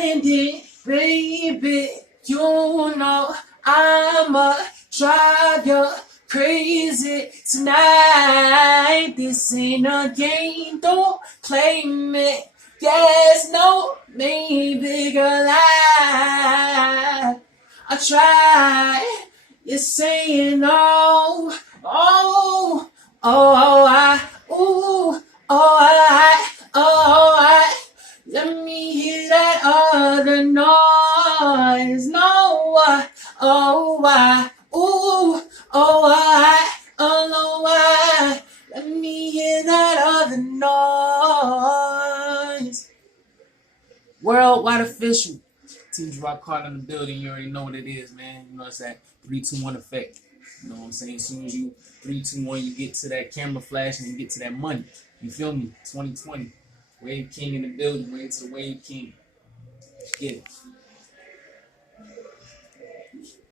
wind it, baby. You know I'ma drive you crazy tonight. This ain't a game, don't play me. Yes, no, maybe, girl, I try. You're saying no, oh, ooh, let me hear that other noise. No, ooh, let me hear that other noise. Worldwide official. T.W.W.O in the building. You already know what it is, man. You know it's that 3-2-1 effect. You know what I'm saying? As soon as you 3-2-1, you get to that camera flash and you get to that money. You feel me? 2020. Wave King in the building. Wave to the Wave King. Let's get it.